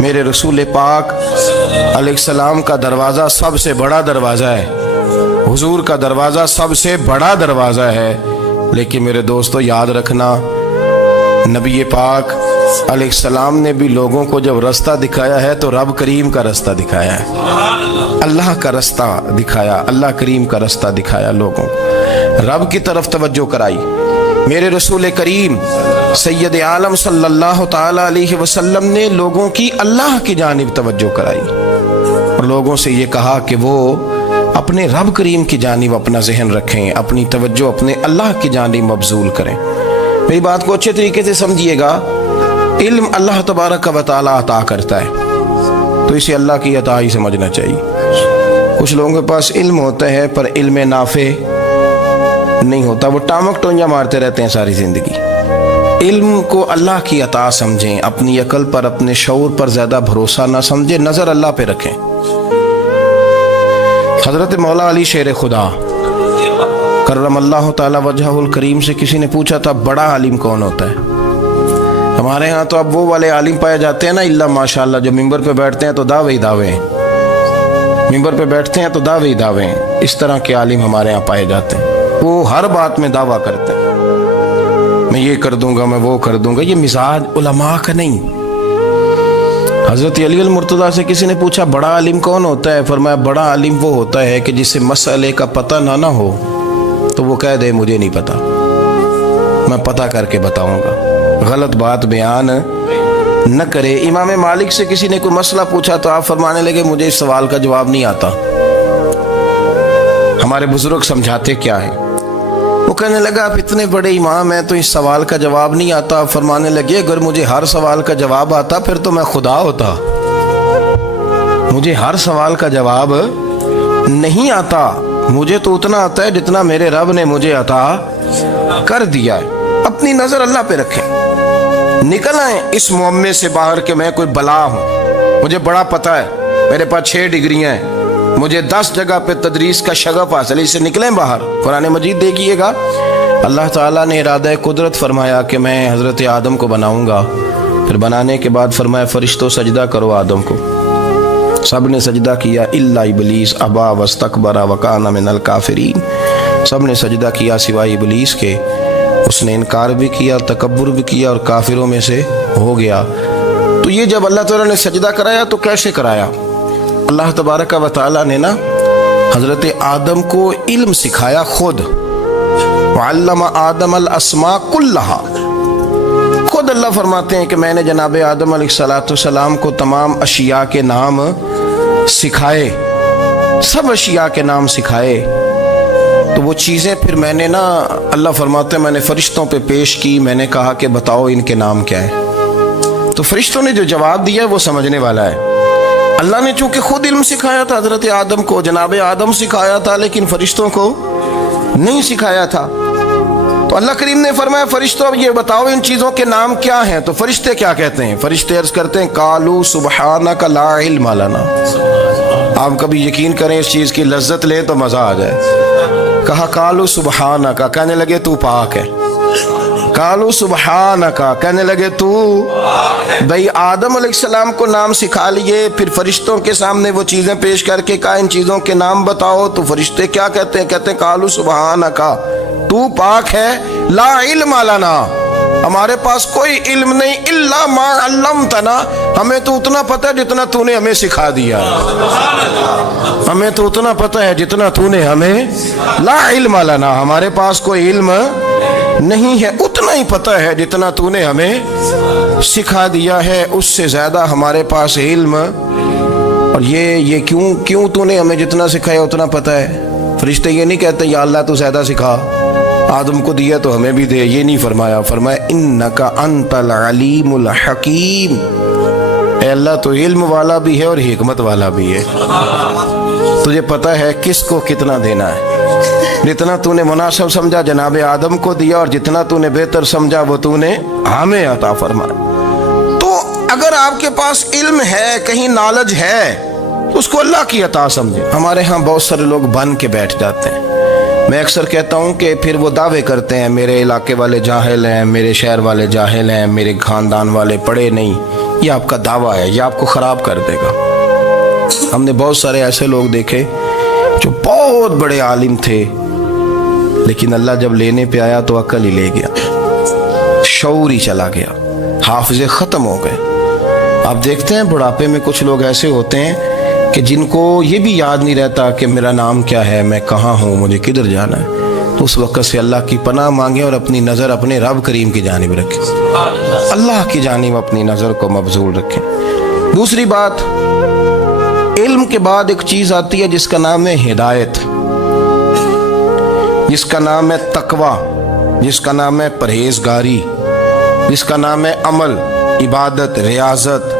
میرے رسول پاک علیہ السلام کا دروازہ سب سے بڑا دروازہ ہے، حضور کا دروازہ سب سے بڑا دروازہ ہے، لیکن میرے دوستو یاد رکھنا، نبی پاک علیہ السلام نے بھی لوگوں کو جب رستہ دکھایا ہے تو رب کریم کا رستہ دکھایا ہے، اللہ کا رستہ دکھایا، اللہ کریم کا رستہ دکھایا، لوگوں رب کی طرف توجہ کرائی۔ میرے رسول کریم سید عالم صلی اللہ تعالی علیہ وسلم نے لوگوں کی اللہ کی جانب توجہ کرائی اور لوگوں سے یہ کہا کہ وہ اپنے رب کریم کی جانب اپنا ذہن رکھیں، اپنی توجہ اپنے اللہ کی جانب مبذول کریں۔ میری بات کو اچھے طریقے سے سمجھیے گا، علم اللہ تبارک و تعالی عطا کرتا ہے تو اسے اللہ کی عطا ہی سمجھنا چاہیے۔ کچھ لوگوں کے پاس علم ہوتا ہے پر علم نافع نہیں ہوتا، وہ ٹامک ٹونجا مارتے رہتے ہیں ساری زندگی۔ علم کو اللہ کی عطا سمجھیں، اپنی عقل پر اپنے شعور پر زیادہ بھروسہ نہ سمجھیں، نظر اللہ پہ رکھیں۔ حضرت مولا علی شیر خدا کرم اللہ تعالی وجہہ الکریم سے کسی نے پوچھا تھا بڑا عالم کون ہوتا ہے؟ ہمارے ہاں تو اب وہ والے عالم پائے جاتے ہیں نا، اللہ ماشاءاللہ، جو ممبر پہ بیٹھتے ہیں تو دعوے ہی دعوے ہیں، ممبر پہ بیٹھتے ہیں تو دعوے ہی دعوے ہیں، اس طرح کے عالم ہمارے ہاں پائے جاتے ہیں۔ وہ ہر بات میں دعویٰ کرتے ہیں، میں یہ کر دوں گا، میں وہ کر دوں گا۔ یہ مزاج علماء کا نہیں۔ حضرت علی المرتضیٰ سے کسی نے پوچھا بڑا عالم کون ہوتا ہے؟ فرمایا بڑا عالم وہ ہوتا ہے کہ جسے مسئلے کا پتہ نہ ہو تو وہ کہہ دے مجھے نہیں پتا، میں پتہ کر کے بتاؤں گا، غلط بات بیان نہ کرے۔ امام مالک سے کسی نے کوئی مسئلہ پوچھا تو آپ فرمانے لگے مجھے اس سوال کا جواب نہیں آتا، ہمارے بزرگ سمجھاتے کیا ہے؟ وہ کہنے لگا آپ اتنے بڑے امام ہیں تو اس سوال کا جواب نہیں آتا۔ آپ فرمانے لگے اگر مجھے ہر سوال کا جواب آتا پھر تو میں خدا ہوتا، مجھے ہر سوال کا جواب نہیں آتا، مجھے تو اتنا آتا ہے جتنا میرے رب نے مجھے عطا کر دیا ہے۔ اپنی نظر اللہ پہ رکھیں، نکل آئیں اس معمے سے باہر کہ میں کوئی بلا ہوں، مجھے بڑا پتہ ہے، میرے پاس 6 ڈگریاں ہیں، مجھے 10 جگہ پہ تدریس کا شغف حاصل ہے، اس سے نکلیں باہر۔ قرآن مجید دیکھیے گا، اللہ تعالیٰ نے ارادہ قدرت فرمایا کہ میں حضرت آدم کو بناؤں گا، پھر بنانے کے بعد فرمایا فرشتوں سجدہ کرو آدم کو، سب نے سجدہ کیا الا ابلیس ابا واستکبر وکان من الکافرین، سب نے سجدہ کیا سوائے ابلیس کے، اس نے انکار بھی کیا، تکبر بھی کیا اور کافروں میں سے ہو گیا۔ تو یہ جب اللہ تعالیٰ نے سجدہ کرایا تو کیسے کرایا؟ اللہ تبارک و تعالیٰ نے نا حضرت آدم کو علم سکھایا خود، وعلم آدم الاسماء کلہا، خود اللہ فرماتے ہیں کہ میں نے جناب آدم علیہ السلام کو تمام اشیاء کے نام سکھائے، سب اشیاء کے نام سکھائے۔ تو وہ چیزیں پھر میں نے نا، اللہ فرماتے ہیں میں نے فرشتوں پہ پیش کی، میں نے کہا کہ بتاؤ ان کے نام کیا ہے، تو فرشتوں نے جو جواب دیا وہ سمجھنے والا ہے۔ اللہ نے چونکہ خود علم سکھایا تھا حضرت آدم کو، جناب آدم سکھایا تھا، لیکن فرشتوں کو نہیں سکھایا تھا۔ تو اللہ کریم نے فرمایا فرشتوں اب یہ بتاؤ ان چیزوں کے نام کیا ہیں؟ تو فرشتے کیا کہتے ہیں؟ فرشتے عرض کرتے ہیں قالوا سبحانک لا علم لنا۔ آپ کبھی یقین کریں اس چیز کی لذت لیں تو مزہ آ جائے۔ کہا قالوا سبحانک، کہنے لگے تو پاک ہے، قالوا سبحانک، کہنے لگے تو بھئی آدم علیہ السلام کو نام سکھا لیے، پھر فرشتوں کے سامنے وہ چیزیں پیش کر کے کہا ان چیزوں کے نام بتاؤ، تو فرشتے کیا کہتے ہیں؟ کہتے ہیں قالوا سبحانک، تو پاک ہے، لا علم لنا، ہمارے پاس کوئی علم نہیں، الا ما علمتنا، ہمیں تو اتنا پتہ ہے جتنا تو نے ہمیں سکھا دیا، ہمیں تو اتنا پتہ ہے جتنا تو نے ہمیں، لا علم لنا، ہمارے پاس کوئی علم نہیں ہے، اتنا ہی پتہ ہے جتنا تو نے ہمیں سکھا دیا ہے، اس سے زیادہ ہمارے پاس علم۔ اور یہ کیوں تو نے ہمیں جتنا سکھایا اتنا پتہ ہے؟ فرشتے یہ نہیں کہتے یا اللہ تو زیادہ سکھا، آدم کو دیا تو ہمیں بھی دے، یہ نہیں فرمایا، فرمایا انکا انت العلیم الحکیم، اے اللہ تو علم والا بھی ہے اور حکمت والا بھی ہے، تجھے پتہ ہے کس کو کتنا دینا ہے، جتنا تو نے مناسب سمجھا جناب آدم کو دیا، اور جتنا تو نے بہتر سمجھا وہ تو نے ہمیں عطا فرمایا۔ تو اگر آپ کے پاس علم ہے، کہیں نالج ہے، تو اس کو اللہ کی عطا سمجھے۔ ہمارے ہاں بہت سارے لوگ بن کے بیٹھ جاتے ہیں، میں اکثر کہتا ہوں کہ پھر وہ دعوے کرتے ہیں میرے علاقے والے جاہل ہیں، میرے شہر والے جاہل ہیں، میرے خاندان والے پڑھے نہیں، یہ آپ کا دعویٰ ہے، یہ آپ کو خراب کر دے گا۔ ہم نے بہت سارے ایسے لوگ دیکھے جو بہت بڑے عالم تھے، لیکن اللہ جب لینے پہ آیا تو عقل ہی لے گیا، شعور ہی چلا گیا، حافظے ختم ہو گئے۔ آپ دیکھتے ہیں بڑھاپے میں کچھ لوگ ایسے ہوتے ہیں کہ جن کو یہ بھی یاد نہیں رہتا کہ میرا نام کیا ہے، میں کہاں ہوں، مجھے کدھر جانا ہے۔ تو اس وقت سے اللہ کی پناہ مانگیں اور اپنی نظر اپنے رب کریم کی جانب رکھیں، اللہ کی جانب اپنی نظر کو مبذول رکھیں۔ دوسری بات، علم کے بعد ایک چیز آتی ہے جس کا نام ہے ہدایت، جس کا نام ہے تقویٰ، جس کا نام ہے پرہیزگاری، جس کا نام ہے عمل، عبادت، ریاضت۔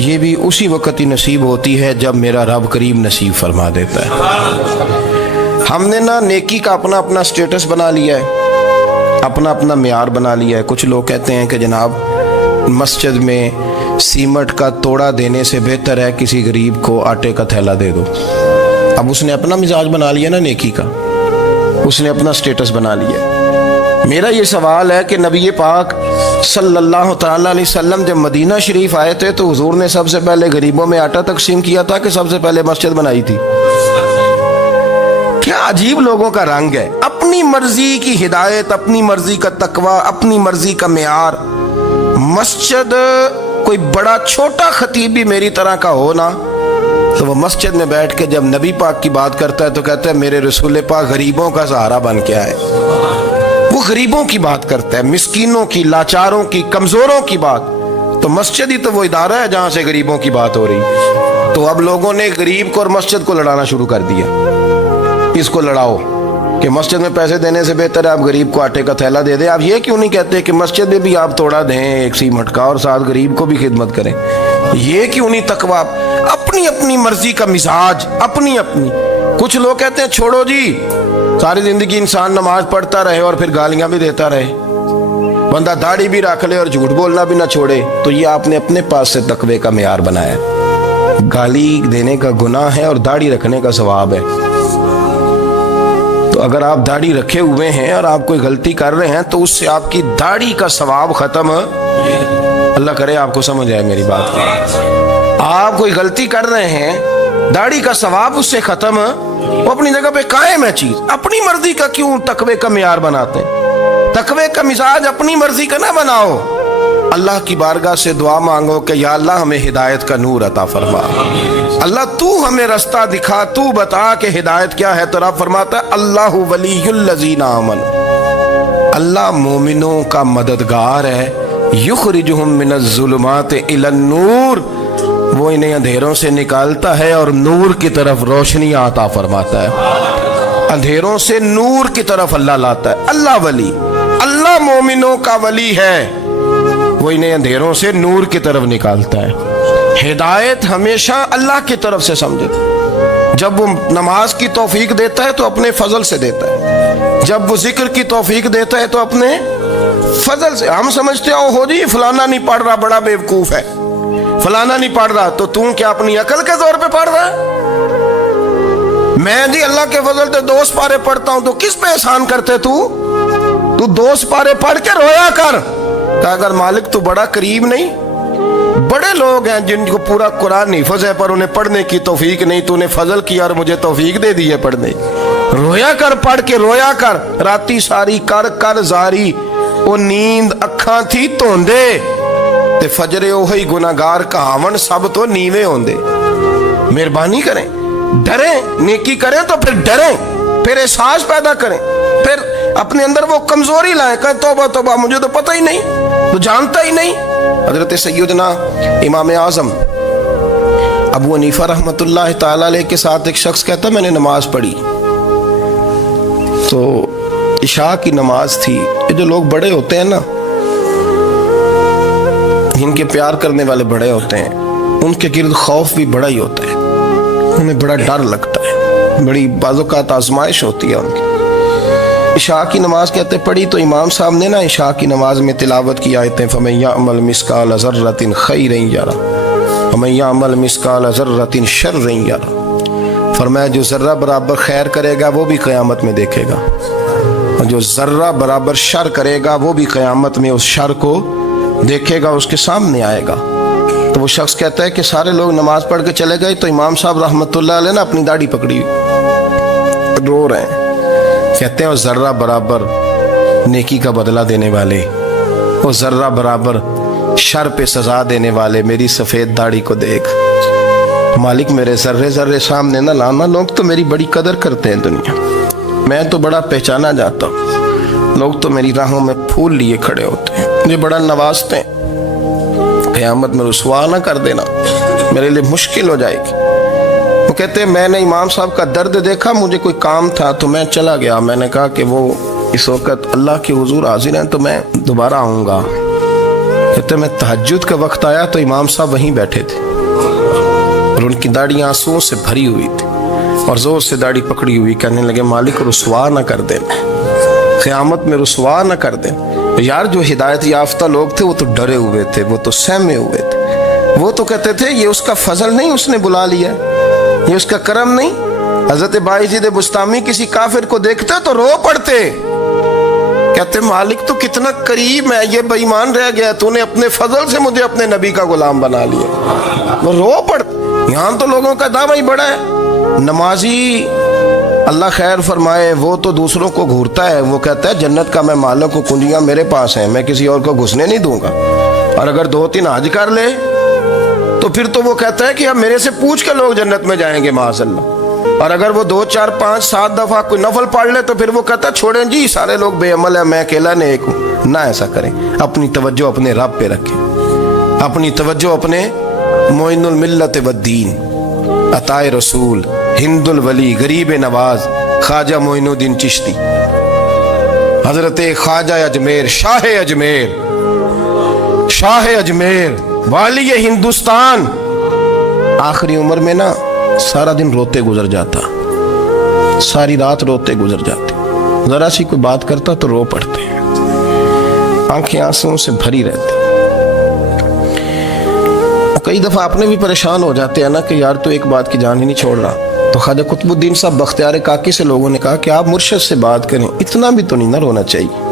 یہ بھی اسی وقت ہی نصیب ہوتی ہے جب میرا رب کریم نصیب فرما دیتا ہے۔ ہم نے نا نیکی کا اپنا اپنا سٹیٹس بنا لیا ہے، اپنا اپنا معیار بنا لیا ہے۔ کچھ لوگ کہتے ہیں کہ جناب مسجد میں سیمٹ کا توڑا دینے سے بہتر ہے کسی غریب کو آٹے کا تھیلا دے دو۔ اب اس نے اپنا مزاج بنا لیا نا نیکی کا، اس نے اپنا سٹیٹس بنا لیا۔ میرا یہ سوال ہے کہ نبی پاک صلی اللہ تعالیٰ علیہ وسلم جب مدینہ شریف آئے تھے تو حضور نے سب سے پہلے غریبوں میں آٹا تقسیم کیا تھا کہ سب سے پہلے مسجد بنائی تھی؟ کیا عجیب لوگوں کا رنگ ہے، اپنی مرضی کی ہدایت، اپنی مرضی کا تقویٰ، اپنی مرضی کا معیار۔ مسجد کوئی بڑا چھوٹا خطیب بھی میری طرح کا ہو نا، تو وہ مسجد میں بیٹھ کے جب نبی پاک کی بات کرتا ہے تو کہتا ہے میرے رسول پاک غریبوں کا سہارا بن کے آئے۔ وہ غریبوں کی بات کرتا ہے، مسکینوں کی، لاچاروں کی، کمزوروں کی بات۔ تو مسجد ہی تو وہ ادارہ ہے جہاں سے غریبوں کی بات ہو رہی۔ تو اب لوگوں نے غریب کو اور مسجد کو لڑانا شروع کر دیا، اس کو لڑاؤ کہ مسجد میں پیسے دینے سے بہتر ہے آپ غریب کو آٹے کا تھیلا دے دیں۔ آپ یہ کیوں نہیں کہتے کہ مسجد میں بھی آپ توڑا دیں ایک سیمٹ کا اور ساتھ غریب کو بھی خدمت کریں؟ یہ کیوں نہیں تقویٰ؟ اپنی اپنی مرضی کا مزاج، اپنی اپنی۔ کچھ لوگ کہتے ہیں چھوڑو جی، ساری زندگی انسان نماز پڑھتا رہے اور پھر گالیاں بھی دیتا رہے، بندہ داڑھی بھی رکھ لے اور جھوٹ بولنا بھی نہ چھوڑے۔ تو یہ آپ نے اپنے پاس سے تقوی کا معیار بنایا۔ گالی دینے کا گناہ ہے اور داڑھی رکھنے کا ثواب ہے۔ تو اگر آپ داڑھی رکھے ہوئے ہیں اور آپ کوئی غلطی کر رہے ہیں تو اس سے آپ کی داڑھی کا ثواب ختم، اللہ کرے آپ کو سمجھ آئے میری بات۔ آپ کوئی غلطی کر رہے ہیں، داڑھی کا ثواب اس سے ختم، وہ اپنی جگہ پہ قائم ہے چیز۔ اپنی مرضی کا کیوں تقوی کا معیار بناتے ہیں؟ تقوی کا مزاج اپنی مرضی کا نہ بناؤ۔ اللہ کی بارگاہ سے دعا مانگو کہ یا اللہ ہمیں ہدایت کا نور عطا فرما، اللہ تو ہمیں رستہ دکھا، تو بتا کہ ہدایت کیا ہے۔ تو رب فرماتا ہے اللہ ولی الذین آمنوا، اللہ مومنوں کا مددگار ہے، یخرجہم من الظلمات الی النور، وہ انہیں اندھیروں سے نکالتا ہے اور نور کی طرف روشنی عطا فرماتا ہے۔ اندھیروں سے نور کی طرف اللہ لاتا ہے۔ اللہ ولی، اللہ مومنوں کا ولی ہے، وہ انہیں اندھیروں سے نور کی طرف نکالتا ہے۔ ہدایت ہمیشہ اللہ کی طرف سے سمجھے۔ جب وہ نماز کی توفیق دیتا ہے تو اپنے فضل سے دیتا ہے، جب وہ ذکر کی توفیق دیتا ہے تو اپنے فضل سے۔ ہم سمجھتے ہیں ہو جی فلانا نہیں پڑھ رہا بڑا بیوقوف ہے، فلانا نہیں پڑھ رہا، تو تم کیا اپنی عقل کے زور پہ پڑھ رہا ہے؟ میں جی اللہ کے فضل سے 2 سپارے پڑھتا ہوں، تو کس پہ احسان کرتے تو 2 سپارے پڑھ کے رویا کر کہ اگر مالک تو بڑا قریب نہیں۔ بڑے لوگ ہیں جن کو پورا قرآن حفظ ہے پر انہیں پڑھنے کی توفیق نہیں، تو انہیں فضل کیا اور مجھے توفیق دے دی ہے پڑھنے۔ رویا کر، پڑھ کے رویا کر، راتی ساری کر کر زاری، وہ نیند اکھاں تھی توندے تے فجرے اوہی گناہگار کہاون سب تو نیوے ہوندے۔ مہربانی کریں، ڈریں، نیکی کریں تو پھر ڈریں، پھر احساس پیدا کریں، پھر اپنے اندر وہ کمزوری لائیں، کہیں توبہ توبہ مجھے تو پتہ ہی نہیں، تو جانتا ہی نہیں۔ حضرت سیدنا امام اعظم ابو حنیفہ رحمۃ اللہ تعالی علیہ کے ساتھ ایک شخص کہتا میں نے نماز پڑھی، تو عشاء کی نماز تھی۔ یہ جو لوگ بڑے ہوتے ہیں نا، جن کے پیار کرنے والے بڑے ہوتے ہیں، ان کے گرد خوف بھی بڑا ہی ہوتا ہے، انہیں بڑا ڈر لگتا ہے، بڑی بعض اوقات آزمائش ہوتی ہے ان کی۔ عشاء کی نماز کہتے پڑھی تو امام صاحب نے نا عشاء کی نماز میں تلاوت کی آیتیں فَمَن يَعْمَلْ مِثْقَالَ ذَرَّةٍ خَيْرًا يَرَهُ وَمَن يَعْمَلْ مِثْقَالَ ذَرَّةٍ شَرًّا يَرَهُ، فرمایا جو ذرہ برابر خیر کرے گا وہ بھی قیامت میں دیکھے گا، اور جو ذرہ برابر شر کرے گا وہ بھی قیامت میں اس شر کو دیکھے گا اس کے سامنے آئے گا. تو وہ شخص کہتا ہے کہ سارے لوگ نماز پڑھ کے چلے گئے تو امام صاحب رحمۃ اللہ علیہ نے اپنی داڑھی پکڑی رو رہے ہیں. کہتے ہیں وہ ذرہ برابر نیکی کا بدلہ دینے والے، وہ ذرہ برابر شر پہ سزا دینے والے میری سفید داڑھی کو دیکھ. مالک میرے ذرے ذرے سامنے نہ لانا، لوگ تو میری بڑی قدر کرتے ہیں دنیا، میں تو بڑا پہچانا جاتا ہوں، لوگ تو میری راہوں میں پھول لیے کھڑے ہوتے ہیں، مجھے بڑا نوازتے ہیں. قیامت میں رسوا نہ کر دینا، میرے لیے مشکل ہو جائے گی. وہ کہتے ہیں میں نے امام صاحب کا درد دیکھا، مجھے کوئی کام تھا تو میں چلا گیا. میں نے کہا کہ وہ اس وقت اللہ کے حضور حاضر ہیں تو میں دوبارہ آؤں گا. کہتے ہیں میں تہجد کا وقت آیا تو امام صاحب وہیں بیٹھے تھے اور ان کی داڑھی آنسوؤں سے بھری ہوئی تھی اور زور سے داڑھی پکڑی ہوئی. کہنے لگے مالک رسوا نہ کر دیں، قیامت میں رسوا نہ کر دیں. یار جو ہدایت یافتہ لوگ تھے وہ تو ڈرے ہوئے تھے، وہ تو سہمے ہوئے تھے. وہ تو کہتے تھے یہ اس کا فضل نہیں، اس نے بلا لیا، یہ اس کا کرم نہیں. حضرت بایزید بستامی کسی کافر کو دیکھتے تو رو پڑتے، کہتے مالک تو کتنا قریب ہے، یہ بے ایمان رہ گیا، تو نے اپنے فضل سے مجھے اپنے نبی کا غلام بنا لیا. وہ رو پڑتے. یہاں تو لوگوں کا دعویٰ ہی بڑا ہے. نمازی اللہ خیر فرمائے وہ تو دوسروں کو گھورتا ہے، وہ کہتا ہے جنت کا میں مالک ہوں، کنجیاں میرے پاس ہیں، میں کسی اور کو گھسنے نہیں دوں گا. اور اگر 2-3 حج کر لے تو پھر تو وہ کہتا ہے کہ اب میرے سے پوچھ کے لوگ جنت میں جائیں گے معاذ اللہ. اور اگر وہ 2 4 5 7 دفعہ کوئی نفل پڑھ لے تو پھر وہ کہتا ہے چھوڑیں جی سارے لوگ بے عمل ہیں، میں اکیلا نیک ہوں. نہ ایسا کریں، اپنی توجہ اپنے رب پہ رکھیں، اپنی توجہ اپنے معین الملت والدین، عطائے رسول، ہند الولی، غریب نواز، خواجہ معین الدین چشتی، حضرت خواجہ اجمیر، شاہ اجمیر، والی ہندوستان. آخری عمر میں نا سارا دن روتے گزر جاتا، ساری رات روتے گزر جاتے، ذرا سی کوئی بات کرتا تو رو پڑتے، آنکھیں آنسوں سے بھری رہتی. کئی دفعہ اپنے بھی پریشان ہو جاتے ہیں نا کہ یار تو ایک بات کی جان ہی نہیں چھوڑ رہا. تو خواجہ قطب الدین صاحب بختیار کاکی سے لوگوں نے کہا کہ آپ مرشد سے بات کریں، اتنا بھی تو نہیں نہ رونا چاہیے،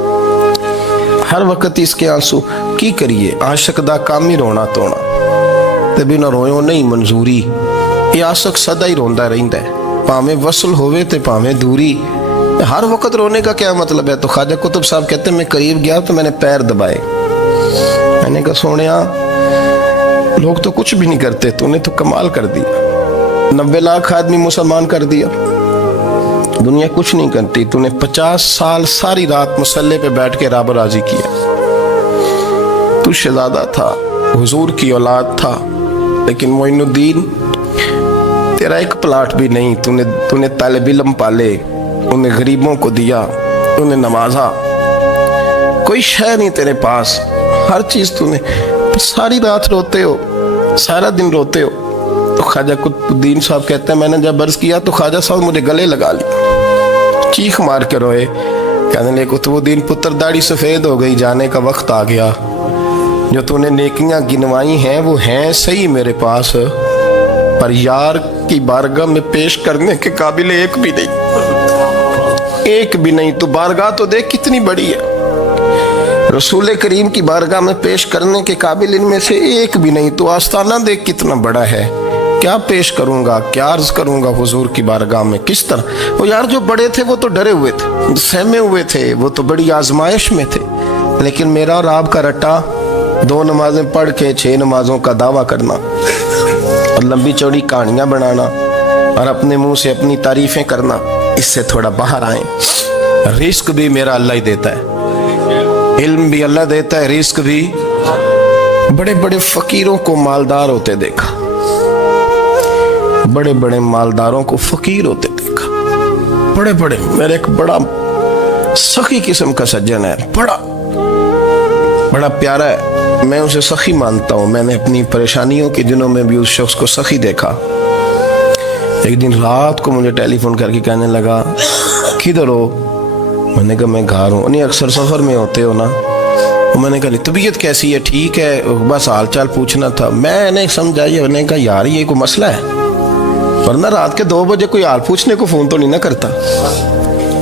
ہر وقت اس کے آنسو کی کریے. عاشق دا کام ہی رونا تونا تے بھی نہ رویو نہیں منظوری. یہ عاشق سدا ہی روندا رہندا ہے، پاویں وصل ہوئے تے پاویں دوری. ہر وقت رونے کا کیا مطلب ہے؟ تو خواجہ قطب صاحب کہتے ہیں میں قریب گیا تو میں نے پیر دبائے، میں نے کہا سونیا لوگ تو کچھ بھی نہیں کرتے، تو نے تو کمال کر دیا، 90 لاکھ آدمی مسلمان کر دیا، دنیا کچھ نہیں کرتی، تو نے 50 سال ساری رات مصلے پہ بیٹھ کے رب راضی کیا. تو شہزادہ تھا، حضور کی اولاد تھا، لیکن معین الدین تیرا ایک پلاٹ بھی نہیں، تو نے طالب علم پالے، انہیں غریبوں کو دیا، انہیں نوازا، کوئی شے نہیں تیرے پاس، ہر چیز تو نے. ساری رات روتے ہو، سارا دن روتے ہو. تو خواجہ قطب الدین صاحب کہتے ہیں میں نے جب عرض کیا تو خواجہ صاحب مجھے گلے لگا لیا، چیخ مار کے روئے. کہنے لگے قطب الدین پتر داڑھی سفید ہو گئی، جانے کا وقت آ گیا، جو تو نے نیکیاں گنوائی ہیں وہ ہیں صحیح میرے پاس، پر یار کی بارگاہ میں پیش کرنے کے قابل ایک بھی نہیں. تو بارگاہ تو دیکھ کتنی بڑی ہے، رسول کریم کی بارگاہ میں پیش کرنے کے قابل ان میں سے ایک بھی نہیں. تو آستانہ دیکھ کتنا بڑا ہے، کیا پیش کروں گا، کیا عرض کروں گا حضور کی بارگاہ میں، کس طرح. وہ یار جو بڑے تھے وہ تو ڈرے ہوئے تھے، سہمے ہوئے تھے، وہ تو بڑی آزمائش میں تھے. لیکن میرا اور آپ کا رٹا 2 نمازیں پڑھ کے 6 نمازوں کا دعویٰ کرنا اور لمبی چوڑی کہانیاں بنانا اور اپنے منہ سے اپنی تعریفیں کرنا، اس سے تھوڑا باہر آئیں. رزق بھی میرا اللہ ہی دیتا ہے، علم بھی اللہ دیتا ہے، رزق بھی. بڑے بڑے فقیروں کو مالدار ہوتے دیکھا، بڑے بڑے مالداروں کو فقیر ہوتے دیکھا. بڑے بڑے، میرے ایک بڑا سخی قسم کا سجن ہے، بڑا پیارا ہے، میں اسے سخی مانتا ہوں. میں نے اپنی پریشانیوں کے دنوں میں بھی اس شخص کو سخی دیکھا. ایک دن رات کو مجھے ٹیلی فون کر کے کہنے لگا کدھر ہو؟ میں نے کہا میں گھر ہوں. نہیں اکثر سفر میں ہوتے ہو نا؟ میں نے کہا طبیعت کیسی ہے؟ ٹھیک ہے، بس حال چال پوچھنا تھا. میں نے سمجھائی، میں نے کہا یار یہ کوئی مسئلہ ہے، ورنہ رات کے 2 بجے کوئی حال پوچھنے کو فون تو نہیں نہ کرتا.